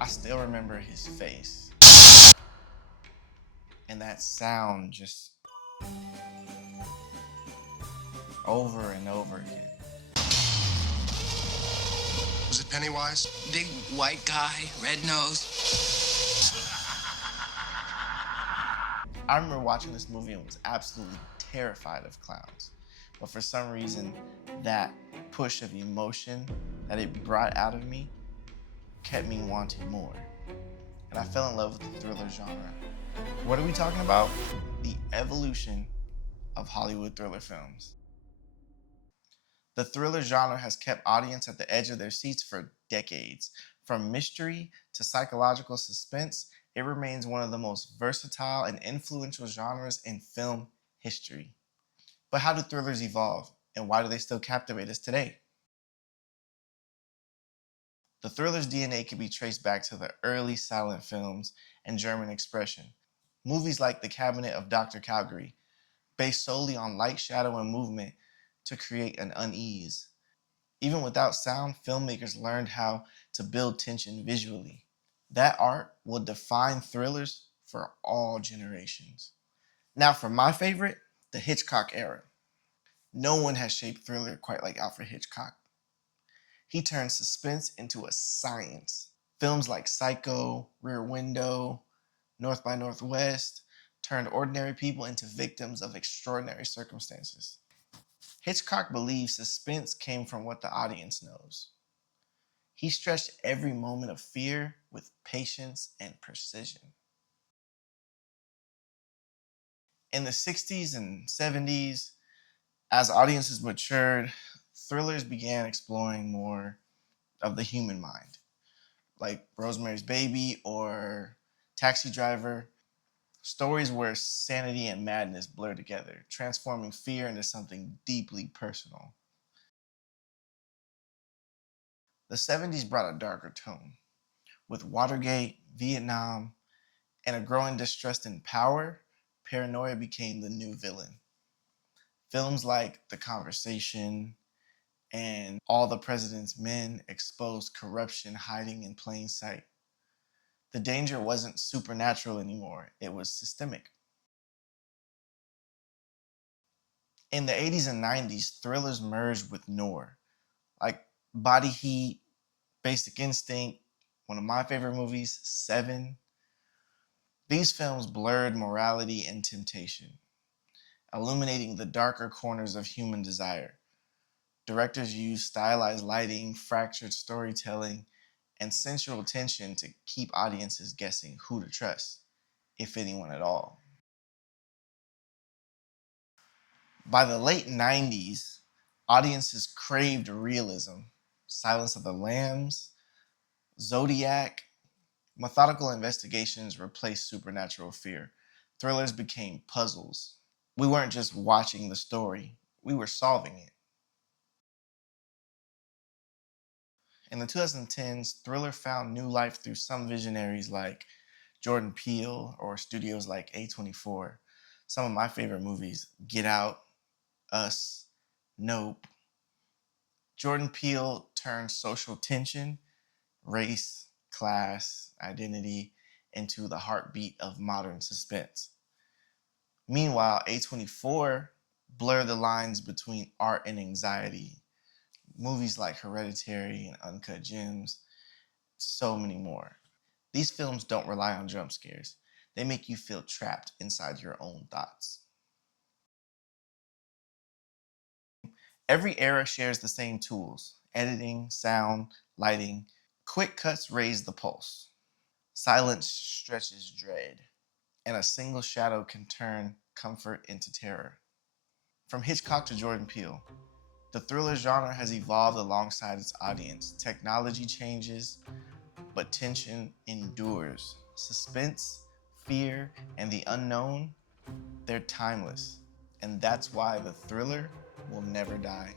I still remember his face. And that sound just over and over again. Was it Pennywise? Big white guy, red nose. I remember watching this movie and was absolutely terrified of clowns. But for some reason, that push of emotion that it brought out of me kept me wanting more. And I fell in love with the thriller genre. What are we talking about? The evolution of Hollywood thriller films. The thriller genre has kept audience at the edge of their seats for decades. From mystery to psychological suspense, it remains one of the most versatile and influential genres in film history. But how do thrillers evolve, and why do they still captivate us today? The thriller's DNA can be traced back to the early silent films and German expression. Movies like The Cabinet of Dr. Calgary, based solely on light, shadow, and movement to create an unease. Even without sound, filmmakers learned how to build tension visually. That art will define thrillers for all generations. Now for my favorite, the Hitchcock era. No one has shaped thriller quite like Alfred Hitchcock. He turned suspense into a science. Films like Psycho, Rear Window, North by Northwest turned ordinary people into victims of extraordinary circumstances. Hitchcock believes suspense came from what the audience knows. He stretched every moment of fear with patience and precision. In the 60s and 70s, as audiences matured, thrillers began exploring more of the human mind, like Rosemary's Baby or Taxi Driver, stories where sanity and madness blur together, transforming fear into something deeply personal. The 70s brought a darker tone. With Watergate, Vietnam, and a growing distrust in power, Paranoia became the new villain. Films like The Conversation and All the President's Men exposed corruption hiding in plain sight. The danger wasn't supernatural anymore, it was systemic. In the 80s and 90s, thrillers merged with noir, like Body Heat, Basic Instinct, one of my favorite movies, Seven. These films blurred morality and temptation, illuminating the darker corners of human desire. Directors used stylized lighting, fractured storytelling, and sensual tension to keep audiences guessing who to trust, if anyone at all. By the late 90s, audiences craved realism. Silence of the Lambs, Zodiac, methodical investigations replaced supernatural fear. Thrillers became puzzles. We weren't just watching the story, we were solving it. In the 2010s, thriller found new life through some visionaries like Jordan Peele or studios like A24. Some of my favorite movies, Get Out, Us, Nope. Jordan Peele turned social tension, race, class, identity into the heartbeat of modern suspense. Meanwhile, A24 blurred the lines between art and anxiety. Movies like Hereditary and Uncut Gems, so many more. These films don't rely on jump scares. They make you feel trapped inside your own thoughts. Every era shares the same tools: editing, sound, lighting. Quick cuts raise the pulse. Silence stretches dread. And a single shadow can turn comfort into terror. From Hitchcock to Jordan Peele, the thriller genre has evolved alongside its audience. Technology changes, but tension endures. Suspense, fear, and the unknown, they're timeless. And that's why the thriller will never die.